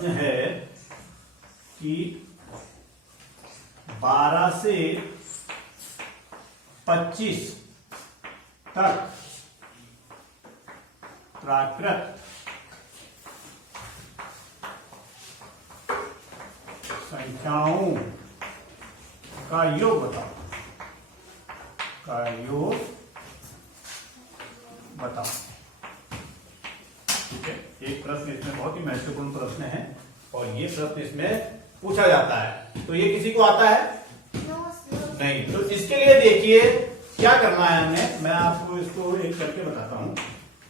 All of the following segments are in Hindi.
प्रश्न है कि 12 से 25 तक प्राकृत संख्याओं का योग बताओ। ठीक है, एक प्रश्न इसमें बहुत ही महत्वपूर्ण प्रश्न है और ये प्रश्न इसमें पूछा जाता है। तो ये किसी को आता है? नहीं। तो इसके लिए देखिए क्या करना है हमें, मैं आपको इसको एक करके बताता हूं।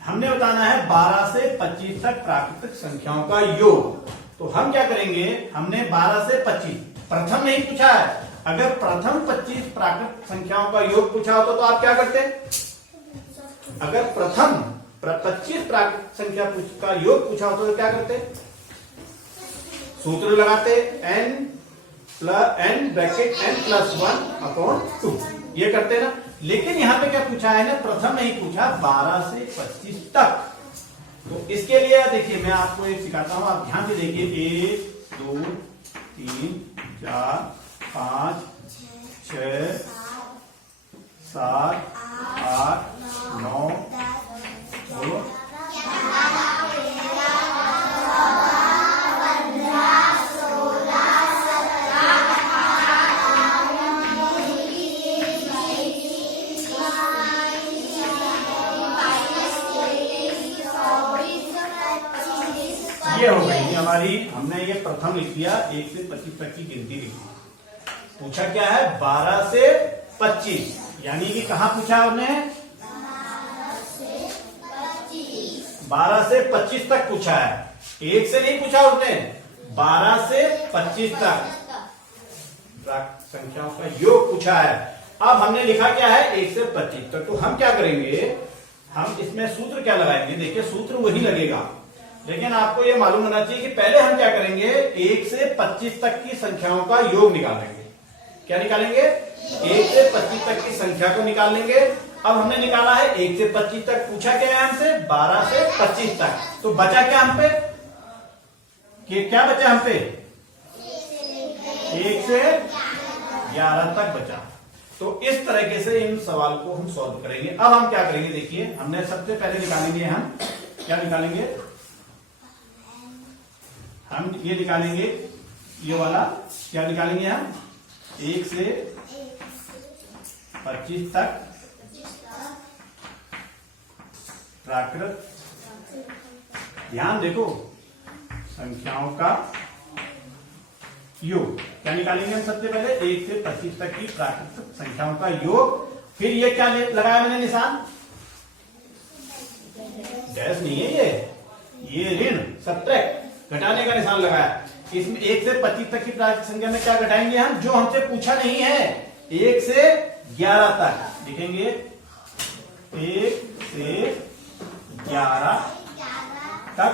हमने बताना है 12 से 25 तक प्राकृतिक संख्याओं का योग। तो हम क्या करेंगे, हमने 12 से 25 प्रथम नहीं पूछा है। अगर प्रथम 25 प्राकृतिक संख्याओं का योग पूछा होता तो आप क्या करते? अगर प्रथम 25 प्राकृतिक संख्या का योग पूछा होता तो क्या करते? सूत्र लगाते n ब्रैकेट n प्लस 1/2 ये करते ना। लेकिन यहां पे क्या पूछा है ना, प्रथम नहीं पूछा, 12 से 25 तक। तो इसके लिए देखिए मैं आपको एक सिखाता हूं, आप ध्यान से देखिए। 1 2 3 4 5 6 7 8 9 बोलो 12 हो गई हमारी। हमने ये प्रथम लिख दिया, 1 से 25 तक की गिनती लिखी। पूछा क्या है? 12 से 25, यानी कि कहां पूछा हमने? 12 से 25 तक पूछा है, 1 से नहीं पूछा उसने, 12 से 25 तक संख्याओं का योग पूछा है। अब हमने लिखा क्या है? 1 से 25 तक। तो हम क्या करेंगे, हम इसमें सूत्र क्या लगाएंगे? देखिए सूत्र वही लगेगा, लेकिन आपको यह मालूम होना चाहिए कि पहले हम क्या करेंगे, 1 से 25 तक की संख्याओं का योग निकालेंगे। क्या निकालेंगे? 1 से 25 तक की संख्या को निकाल लेंगे। अब हमने निकाला है 1 से 25 तक, पूछा क्या है हमसे? 12 से 25 तक। तो बचा क्या हम पे? क्या बचा हम पे? 1 से 11 तक बचा। तो इस तरीके से इन सवाल को हम सॉल्व करेंगे। अब हम क्या करेंगे, देखिए हमने सबसे पहले निकालेंगे, हम क्या निकालेंगे? हम ये निकालेंगे, ये वाला क्या निकालेंगे हम? 1 से 25 तक प्राकृत, ध्यान देखो, संख्याओं का योग। क्या निकालेंगे हम सबसे पहले? 1 से 25 तक की प्राकृतिक संख्याओं का योग। फिर ये क्या लगाया मैंने निशान? डैश नहीं है ये ऋण, सब्ट्रैक्ट, घटाने का निशान लगाया। इसमें 1 से 25 तक की प्राकृतिक संख्या में क्या घटाएंगे हम? जो हमसे पूछा नहीं है, 1 से 11 तक लिखेंगे। 1 से 11 तक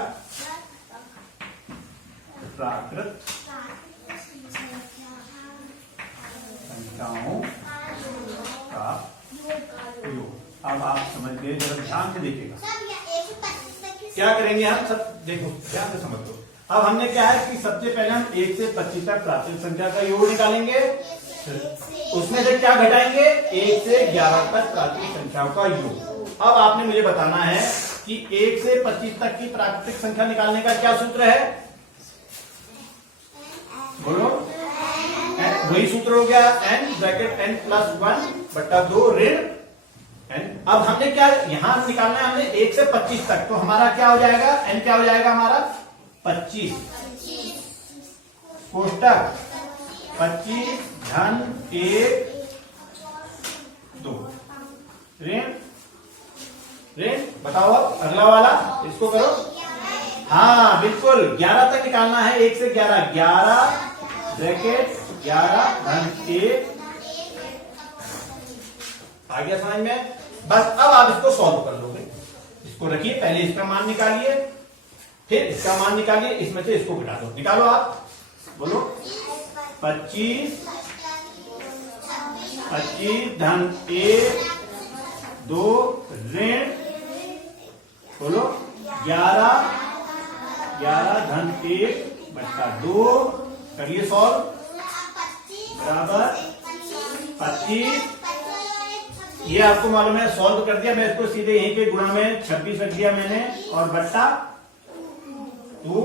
प्राकृत संख्याओं का योग। अब आप समझ गए, जरा ध्यान से देखिएगा क्या करेंगे हम सब। देखो ध्यान से समझ लो। अब हमने क्या है कि सबसे पहले हम 1 से 25 तक प्राकृतिक संख्या का योग निकालेंगे, उसमें से क्या घटाएंगे? 1 से 11 तक प्राकृतिक संख्याओं का योग। अब आपने मुझे बताना है कि 1 से 25 तक की प्राकृतिक संख्या निकालने का क्या सूत्र है? बोलो। वही सूत्र हो गया, n ब्रैकेट n प्लस 1/2 ऋण n। अब हमने क्या यहां निकालना है? हमने 1 से 25 तक। तो हमारा क्या हो जाएगा? n क्या हो जाएगा हमारा? 25 कोष्टक 25 धन 1 2 ऋण बताओ। अब अगला वाला इसको करो। हाँ बिल्कुल, 11 तक निकालना है। 1 से 11, 11 ब्रैकेट 11 धन 1 आ गया समझ में? बस अब आप इसको सॉल्व कर लोगे। इसको रखिए, पहले इसका मान निकालिए, फिर इसका मान निकालिए, इसमें से इसको घटा दो। निकालो आप, बोलो। 25 धन 1 2 ऋण, बोलो 11 धन 1 बट्टा 2 करिए सॉल्व, बराबर 25। ये आपको मालूम है, सॉल्व कर दिया। मैं इसको सीधे यहीं पे गुणा में 26 रख दिया मैंने, और बट्टा 2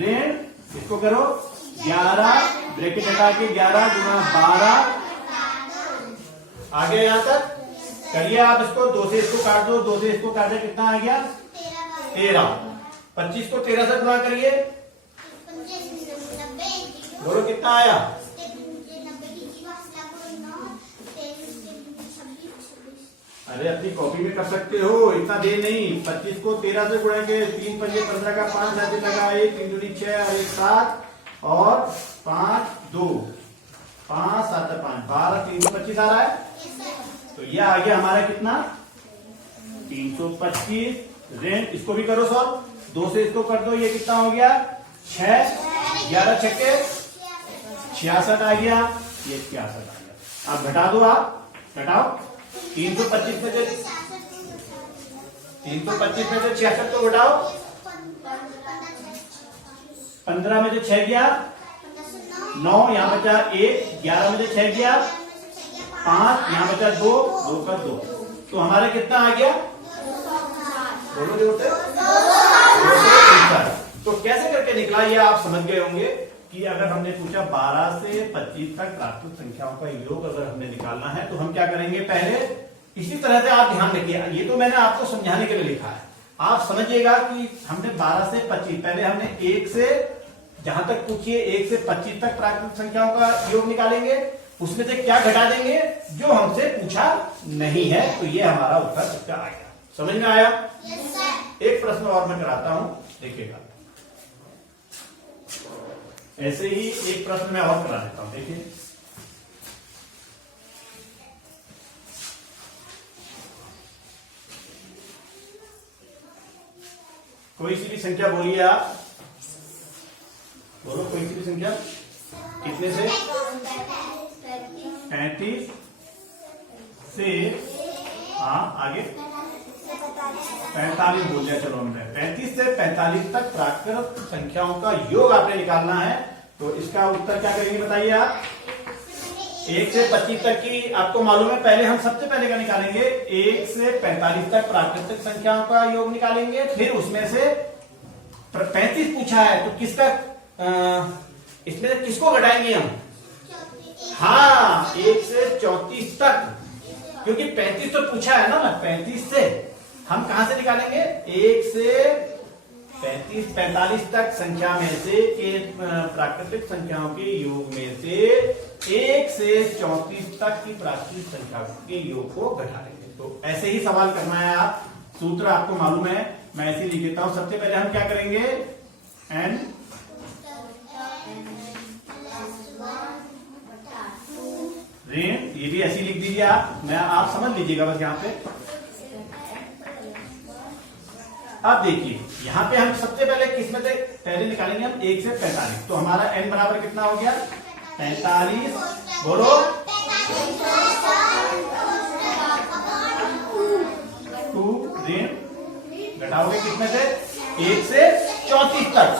ऋण, इसको करो 11, ब्रैकेट हटा के 11 गुणा 12, आगे यहां तक करिए आप इसको। 2 से इसको काट दो, 2 से इसको काटे, कितना आ गया 13। 25 को 13 से गुणा करिए, बोलो कितना आया। अरे अपनी कॉपी में कर सकते हो, इतना दे नहीं। 25 को 13 से गुणा के 3 पंजे 15 का 5 साथ लगा, 1 3 दूनी 6 और 1 7 और 5 2 5 7 5 12 325 आ रहा है। तो ये आ गया हमारा कितना 325 ऋण। इसको भी करो सॉल्व, 2 से इसको कर दो, ये कितना हो गया 6, 11 छक्के 66 आ गया, ये 66 आ गया। अब घटा दो, आप घटाओ 325 में से 66 को घटाओ, 15 में से 6 गया 9, यहाँ बचा 1, 11 में से 6 गया 5, यहाँ बचा 2, 2 का 2, तो हमारा कितना आ गया, बोलो जोड़ते। तो कैसे करके निकला ये आप समझ गए होंगे कि अगर हमने पूछा 12 से 25 तक प्राकृत संख्याओं का योग अगर हमने निकालना है तो हम क्या करेंगे, पहले इसी तरह से आप ध्यान रखिए। ये तो मैंने आपको समझाने के लिए लिखा है, आप समझिएगा कि हमने 12 से 25, पहले हमने 1 से जहां तक पूछिए 1 से 25 तक प्राकृत संख्याओं का योग निकालेंगे, उसमें से क्या घटा देंगे जो हमसे पूछा नहीं है, तो ये हमारा उत्तर इसका आ गया। समझ में आया? एक प्रश्न और मैं कराता हूं, देखिएगा। ऐसे ही एक प्रश्न मैं और करा देता हूं, देखिए। कोई सी भी संख्या बोलिए आप, बोलो कोई सी भी संख्या, कितने से 35 से, हाँ आगे 45 बोल दिया, चलो हमने 35 से 45 तक प्राकृत संख्याओं का योग आपने निकालना है। तो इसका उत्तर क्या करेंगे बताइए आप। 1 से 25 तक की आपको मालूम है, पहले हम सबसे पहले का निकालेंगे 1 से 45 तक प्राकृतिक संख्याओं का योग निकालेंगे, फिर उसमें से 35 पूछा है तो किसका इसमें किसको घटाएंगे हम, हाँ 1 से 34 तक, क्योंकि 35 तो पूछा है ना, 35 से हम कहां से निकालेंगे, 1 से 45 तक संख्या में से प्राकृतिक संख्याओं के योग में से 1 से 34 तक की प्राकृतिक संख्या के योग को घटा लेंगे। तो ऐसे ही सवाल करना है आप, सूत्र आपको मालूम है, मैं ऐसे लिख देता हूं। सबसे पहले हम क्या करेंगे, n ऋण, ये भी ऐसी लिख दीजिए आप, मैं आप समझ लीजिएगा बस यहाँ पे। अब देखिए यहाँ पे हम सबसे पहले किस में से पहले निकालेंगे हम 1 से 45, तो हमारा n बराबर कितना हो गया 45, बोलो 2 ऋण, घटाओगे कितने से 1 से 34 तक,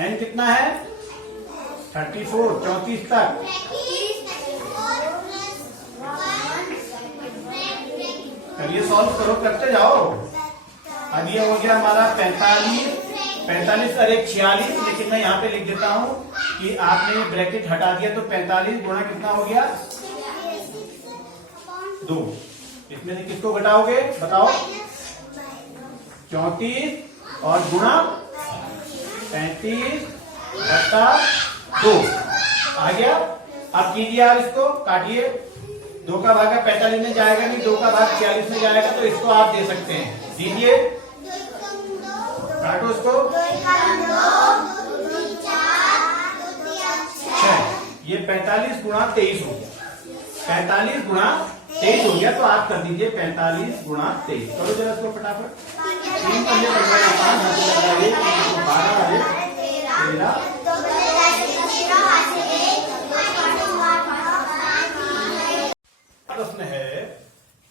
n कितना है 34, 34 तक, करिए सॉल्व करो, करते जाओ। अब ये हो गया हमारा 45 अरे 46, लेकिन मैं यहाँ पे लिख देता हूँ कि आपने ब्रैकेट हटा दिया, तो 45 गुणा कितना हो गया 2, इसमें से किसको घटाओगे बताओ, 34 और गुणा 35 घटा 2 आ गया। अब कीजिए आप इसको, काटिए, 2 का भाग 45 में जाएगा नहीं, 2 का भाग 46 में जाएगा, तो इसको आप दे सकते हैं, दीजिए, काटो इसको, 6, ये 45 गुणा 23 हो गया, 45 गुणा 23 हो गया, तो आप कर दीजिए 45 गुणा 23, करो जरा इसको फटाफट, 3 पंजे 12 13। प्रश्न है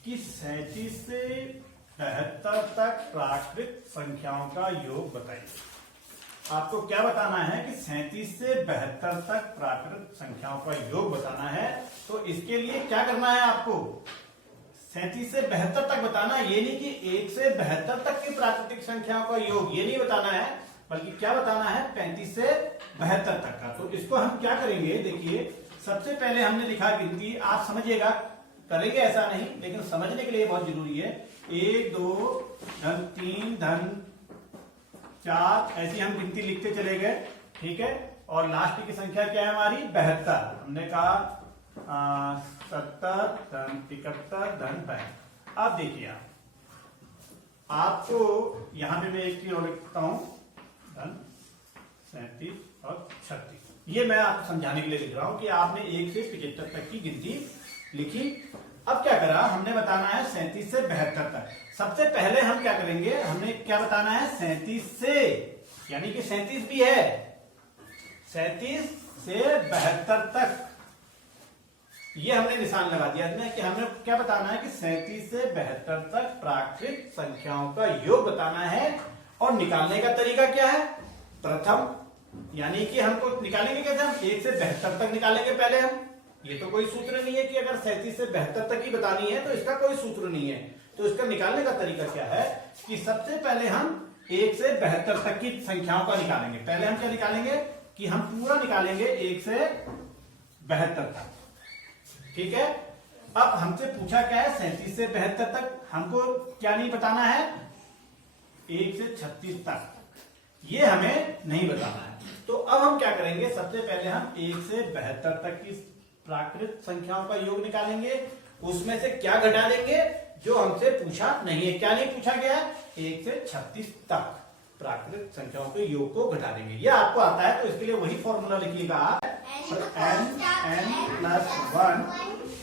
कि 37 से 73 तक प्राकृत संख्याओं का योग बताइए। आपको क्या बताना है कि 37 से 72 तक प्राकृत संख्याओं का योग बताना है। तो इसके लिए क्या करना है आपको, 37 से 72 तक बताना है। ये नहीं कि 1 से 72 तक की प्राकृतिक संख्याओं का योग, ये नहीं बताना है, बल्कि क्या बताना है 35 से 72 तक का। तो इसको हम क्या करेंगे, देखिए सबसे पहले हमने लिखा गिनती, आप समझिएगा, करेंगे ऐसा नहीं, लेकिन समझने के लिए बहुत जरूरी है। 1 2 धन 3 धन 4 ऐसी हम गिनती लिखते चले गए, ठीक है। और लास्ट की संख्या क्या है हमारी 72। हमने कहा 70 धन 71 धन 65। अब देखिए आपको यहां पे मैं एक चीज और लिखता हूं, धन 37 और 36। ये मैं आपको समझाने के लिए लिख रहा हूं कि आपने 1 से 75 तक की गिनती लिखी। अब क्या करा, हमने बताना है 37 से 72 तक। सबसे पहले हम क्या करेंगे, हमने क्या बताना है 37 से, यानी कि 37 भी है, 37 से 72 तक ये हमने निशान लगा दिया कि हमें क्या बताना है कि 37 से 72 तक प्राकृत संख्याओं का योग बताना है। और निकालने का तरीका क्या है, प्रथम, यानी कि हमको निकालेंगे कैसे, हम 1 से 72 तक निकालेंगे पहले हम। ये तो कोई सूत्र नहीं है कि अगर 37 से 72 तक ही बतानी है तो इसका कोई सूत्र नहीं है। तो इसका निकालने का तरीका क्या है कि सबसे पहले हम 1 से 72 तक की संख्याओं का निकालेंगे। पहले हम क्या निकालेंगे कि हम पूरा निकालेंगे 1 से 72 तक, ठीक है। अब हमसे पूछा क्या है 37 से 72 तक, हमको क्या नहीं बताना है 1 से 36 तक, ये हमें नहीं बताना है। तो अब हम क्या करेंगे, सबसे पहले हम 1 से 72 तक की प्राकृत संख्याओं का योग निकालेंगे। उसमें से क्या घटा देंगे, जो हमसे पूछा नहीं है। क्या नहीं पूछा गया, 1 से 36 तक प्राकृत संख्याओं के योग को घटा देंगे। ये आपको आता है, तो इसके लिए वही फॉर्मूला लिखिएगा, n प्लस 1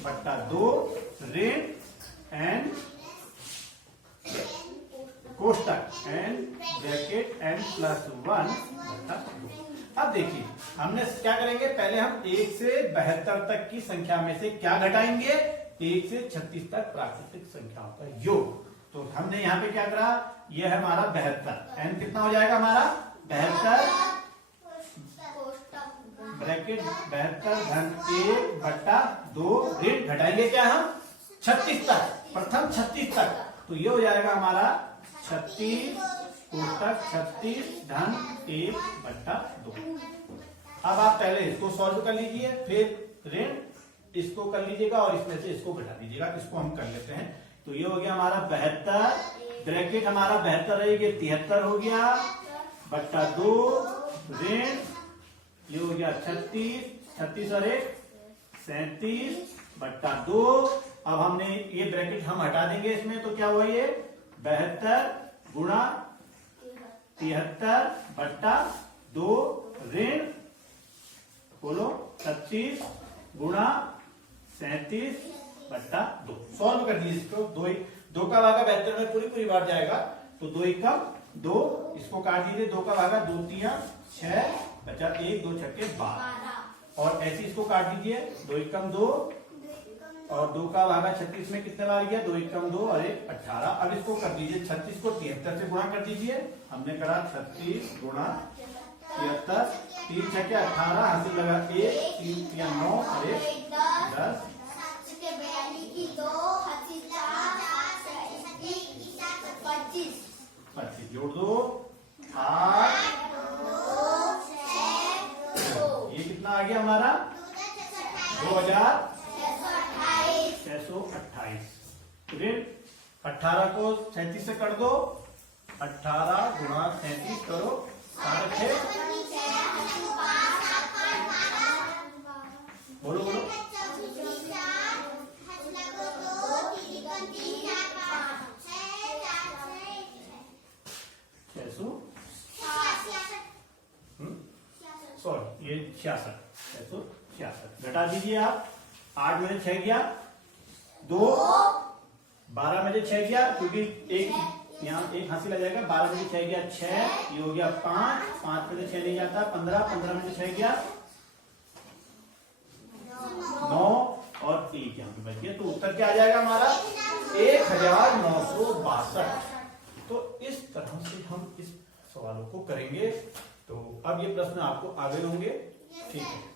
बट्टा 2 ऋण n कोष्टक n bracket n plus 1 बट्टा 2। अब देखिए हमने क्या करेंगे, पहले हम 1 से 72 तक की संख्या में से क्या घटाएंगे, 1 से 36 तक प्राकृतिक संख्याओं का योग। तो हमने यहाँ पे क्या करा, ये है हमारा 72, n कितना हो जाएगा हमारा 72 ब्रैकेट 72 धन 1 बट्टा 2 ऋण घटाएंगे क्या हम 36 तक, प्रथम 36 तक, तो ये हो जाएगा हमारा 36 कोष्टक 36 धन 1 बट्टा 2। अब आप पहले इसको सॉल्व कर लीजिए, फिर ऋण इसको कर लीजिएगा और इसमें से इसको घटा दीजिएगा। इसको हम कर लेते हैं। तो ये हो गया हमारा 72 ब्रैकेट हमारा 72 रहेगी 73 हो गया बट्टा 2 ऋण ये हो गया 36 और 1 37 बट्टा 2। अब हमने ये ब्रैकेट हम हटा देंगे इसमें, तो क्या हुआ ये 72 गुणा 73 बट्टा 2 ऋण बोलो 25 गुणा 37 बट्टा 2। सॉल्व कर दीजिए इसको, 2 का भागा 72 में पूरी बार जाएगा, तो 2 एकम 2, इसको काट दीजिए, 2 का भागा 2 3 6 बचा 1 2 छक्के 12 और ऐसे इसको काट दीजिए, 2 एकम 2 और 2 का भागा 36 में कितने बार गया 2 एकम 2 और 1 18। अब इसको कर दीजिए 36 को 73 से गुणा कर दीजिए। हमने करा 36 गुणा 73 3 छक्के 18 हासिल लगा 1 3 3 9 और 1 10 25 जोड़ दो 8 ये कितना आ गया हमारा 2628 ऋण 18 को 37 से कर दो 18 गुणा 37 करो 6.5 बोलो बोलो 666 घटा दीजिए आप 8 में से 6 गया 2 12 में से 6 गया क्योंकि एक यहाँ एक हासिल आ जाएगा 12 में से 6 गया 6 ये हो गया 5 में से 6 नहीं जाता 15 में से 6 गया 9 और 1 यहाँ पे बच गया। तो उत्तर क्या आ जाएगा हमारा 1962। तो इस तरह से हम इस सवालों को करेंगे तो अब ये प्रश्न आपको आ गए होंगे। ठीक है।